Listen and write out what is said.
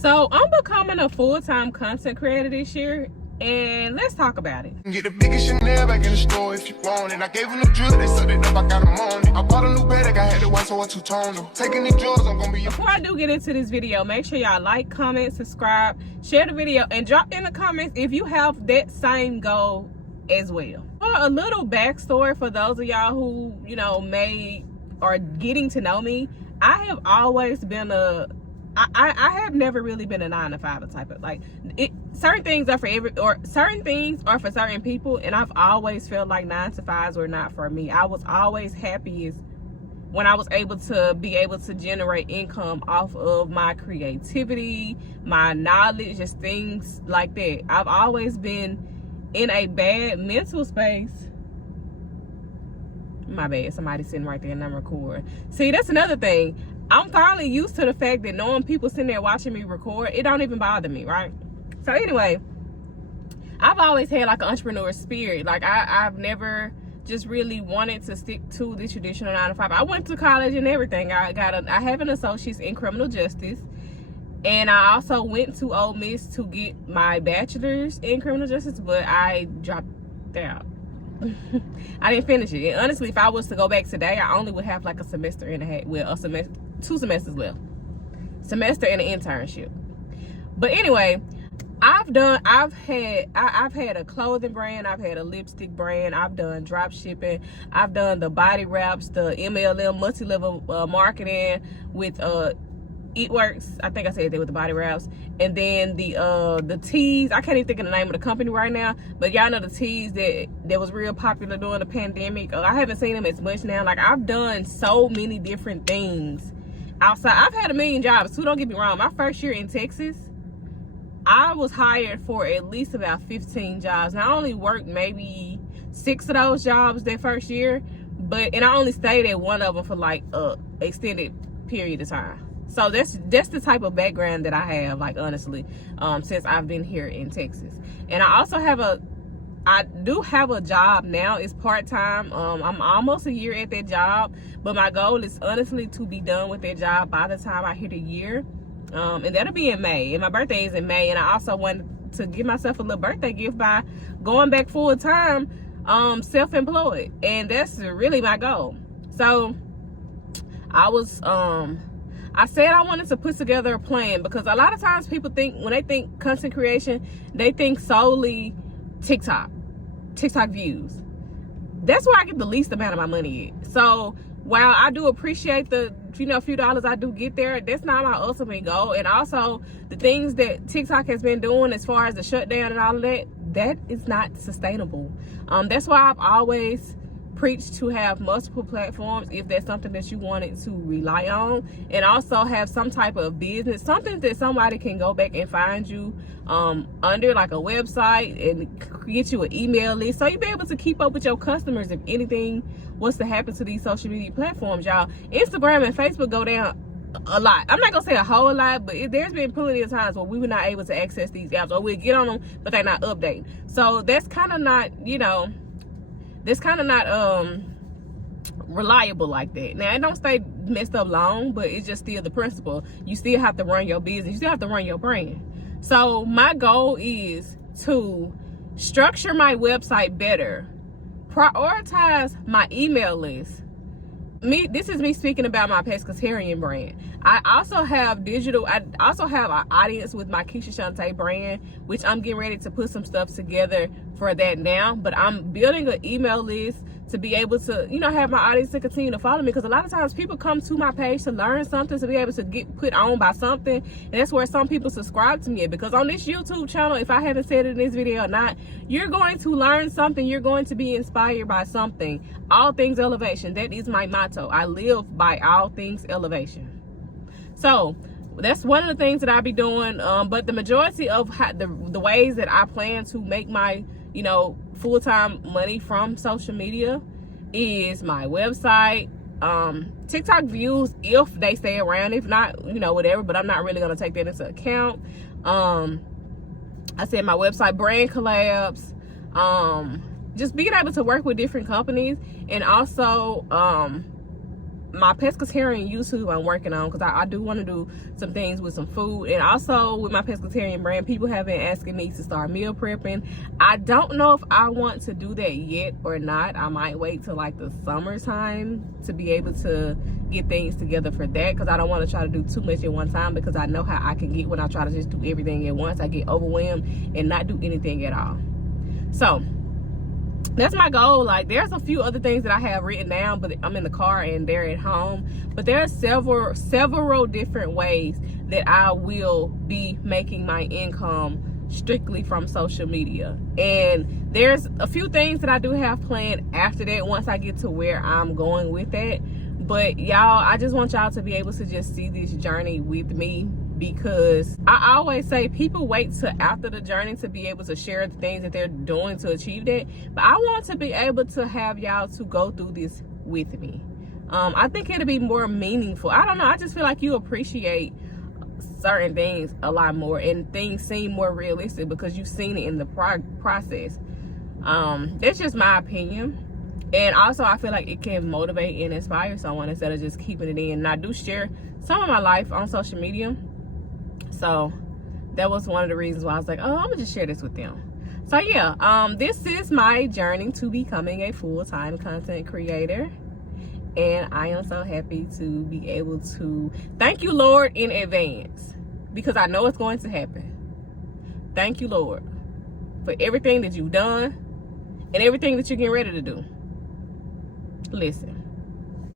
So I'm becoming a full-time content creator this year, and let's talk about it. Get the biggest Chanel back in the store if you want it. I gave them the drill, they sucked it up, I got them on it. I bought a new bag, I had the white, so I two-toned them. Taking these drugs, I'm gonna be... Before I do get into this video, make sure y'all like, comment, subscribe, share the video, and drop in the comments if you have that same goal as well. For a little backstory for those of y'all who, you know, may are getting to know me, I have always been I have never really been a 9-to-5 type of, like, certain things are for certain things are for certain people, and I've always felt like 9-to-5s were not for me. I was always happiest when I was able to generate income off of my creativity, my knowledge, just things like that. I've always been in a bad mental space. My bad, somebody's sitting right there and I'm recording. See, that's another thing. I'm finally used to the fact that knowing people sitting there watching me record, it don't even bother me, right? So anyway, I've always had like an entrepreneur spirit. Like I've never just really wanted to stick to the traditional 9-to-5. I went to college and everything. I have an associate's in criminal justice, and I also went to Ole Miss to get my bachelor's in criminal justice, but I dropped out. I didn't finish it. And honestly, if I was to go back today, I only would have like a semester and a half, well, two semesters left, semester and an internship. But anyway, I've had a clothing brand, I've had a lipstick brand, I've done drop shipping, I've done the body wraps, the MLM multi-level marketing with It Works. I think I said that with the body wraps. And then the teas, I can't even think of the name of the company right now, but y'all know the teas that was real popular during the pandemic. I haven't seen them as much now. Like, I've done so many different things outside. I've had a million jobs too, don't get me wrong. My first year in Texas, I was hired for at least about 15 jobs. And I only worked maybe 6 of those jobs that first year, and I only stayed at one of them for like a extended period of time. So that's the type of background that I have, like, honestly, since I've been here in Texas. And I do have a job now. It's part-time. I'm almost a year at that job, but my goal is honestly to be done with that job by the time I hit a year. And that'll be in May, and my birthday is in May. And I also want to give myself a little birthday gift by going back full-time, self-employed, and that's really my goal. So I said I wanted to put together a plan, because a lot of times people think, when they think content creation, they think solely TikTok views. That's where I get the least amount of my money at. So while I do appreciate the few dollars I do get there, that's not my ultimate goal. And also the things that TikTok has been doing as far as the shutdown and all of that is not sustainable. That's why I've always preach to have multiple platforms if that's something that you wanted to rely on, and also have some type of business, something that somebody can go back and find you under, like a website, and get you an email list, so you'll be able to keep up with your customers if anything was to happen to these social media platforms. Y'all, Instagram and Facebook go down a lot. I'm not gonna say a whole lot, but there's been plenty of times where we were not able to access these apps, or we'll get on them but they're not updating. So that's kind of not, reliable like that. Now, it don't stay messed up long, but it's just still the principle. You still have to run your business. You still have to run your brand. So my goal is to structure my website better, prioritize my email list. This is me speaking about my pescatarian brand. I also have an audience with my Keisha Shante brand, which I'm getting ready to put some stuff together for that now. But I'm building an email list to be able to, have my audience to continue to follow me. Because a lot of times people come to my page to learn something, to be able to get put on by something. And that's where some people subscribe to me. Because on this YouTube channel, if I haven't said it in this video or not, you're going to learn something. You're going to be inspired by something. All things elevation. That is my motto. I live by all things elevation. So that's one of the things that I'll be doing. But the majority of the ways that I plan to make my, full-time money from social media is my website, TikTok views if they stay around. If not, whatever, but I'm not really going to take that into account. I said my website, brand collabs, just being able to work with different companies, and also my pescatarian YouTube I'm working on, because I do want to do some things with some food. And also with my pescatarian brand, people have been asking me to start meal prepping. I don't know if I want to do that yet or not. I might wait till like the summertime to be able to get things together for that, because I don't want to try to do too much at one time, because I know how I can get when I try to just do everything at once. I get overwhelmed and not do anything at all. So that's my goal. Like, there's a few other things that I have written down, but I'm in the car and they're at home. But there are several different ways that I will be making my income strictly from social media. And there's a few things that I do have planned after that, once I get to where I'm going with that. But y'all, I just want y'all to be able to just see this journey with me, because I always say people wait till after the journey to be able to share the things that they're doing to achieve that. But I want to be able to have y'all to go through this with me. I think it'll be more meaningful. I don't know, I just feel like you appreciate certain things a lot more, and things seem more realistic because you've seen it in the process. That's just my opinion. And also, I feel like it can motivate and inspire someone instead of just keeping it in. And I do share some of my life on social media, so that was one of the reasons why I was like, oh, I'm gonna just share this with them. So yeah, this is my journey to becoming a full-time content creator, and I am so happy to be able to thank you, Lord, in advance, because I know it's going to happen. Thank you, Lord, for everything that you've done and everything that you're getting ready to do. Listen,